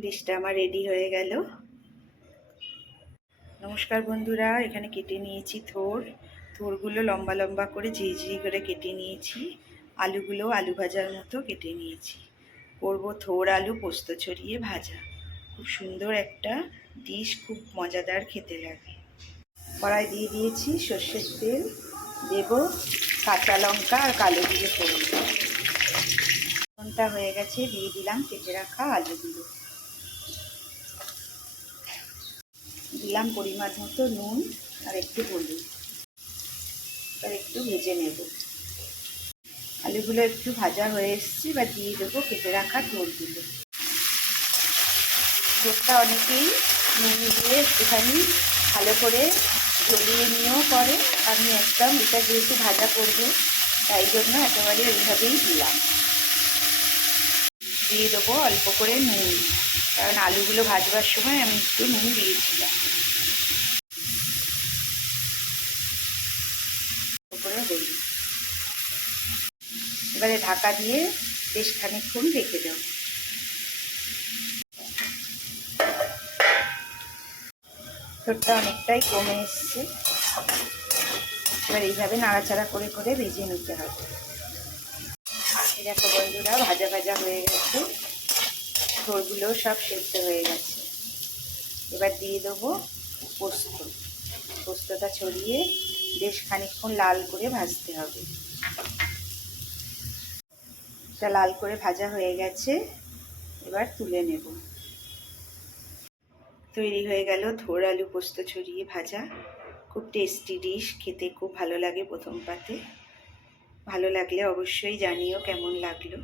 ডিশটা আমার রেডি হয়ে গেল। নমস্কার বন্ধুরা, এখানে কেটে নিয়েছি থোরগুলো লম্বা লম্বা করে ঝিরিঝিরি করে কেটে নিয়েছি। আলুগুলো আলু ভাজার মতো কেটে নিয়েছি। করব থোর আলু পোস্ত ছড়িয়ে ভাজা। খুব সুন্দর একটা ডিশ, খুব মজাদার খেতে লাগে। কড়াই দিয়ে দিয়েছি সর্ষের তেল, দেব কাঁচা লঙ্কা আর কালো জিরে ফোড়ন। ফোড়নটা হয়ে গেছে, দিয়ে দিলাম কেটে রাখা আলুগুলো। দিলাম পরিমাণ মতো নুন আর একটু হলুদ, আর একটু ভেজে নেব। আলুগুলো একটু ভাজা হয়ে এসছে, এবার দিয়ে দেবো কেটে রাখা থোরগুলো। থোরটা অনেকেই নুন দিয়ে একটুখানি ভালো করে ঝরিয়ে নিয়েও করে। আমি একদম এটা যেহেতু ভাজা করব, তাই জন্য একেবারে এইভাবেই দিলাম। দিয়ে দেবো অল্প করে নুন, কারণ আলুগুলো ভাজবার সময় আমি একটু নুন দিয়েছিলাম। করে হলুদ। এবারে ঢাকা দিয়ে বেশ খানিকক্ষণ রেখে দেব। থোরটা অনেকটাই কমে এসছে, এবার এইভাবে নাড়াচাড়া করে করে ভেজে নিতে হবে। দেখো বন্ধুরা, ভাজা ভাজা হয়ে গেছে, থোরগুলো সব সেদ্ধ হয়ে গেছে। এবার দিয়ে দেবো পোস্তটা ছড়িয়ে বেশ খানিকক্ষণ লাল করে ভাজতে হবে। এটা লাল করে ভাজা হয়ে গেছে, এবার তুলে নেব। তৈরি হয়ে গেল থোর আলু পোস্ত ছড়িয়ে ভাজা। খুব টেস্টি ডিশ, খেতে খুব ভালো লাগে প্রথম পাতে। ভালো লাগলে অবশ্যই জানিও কেমন লাগলো।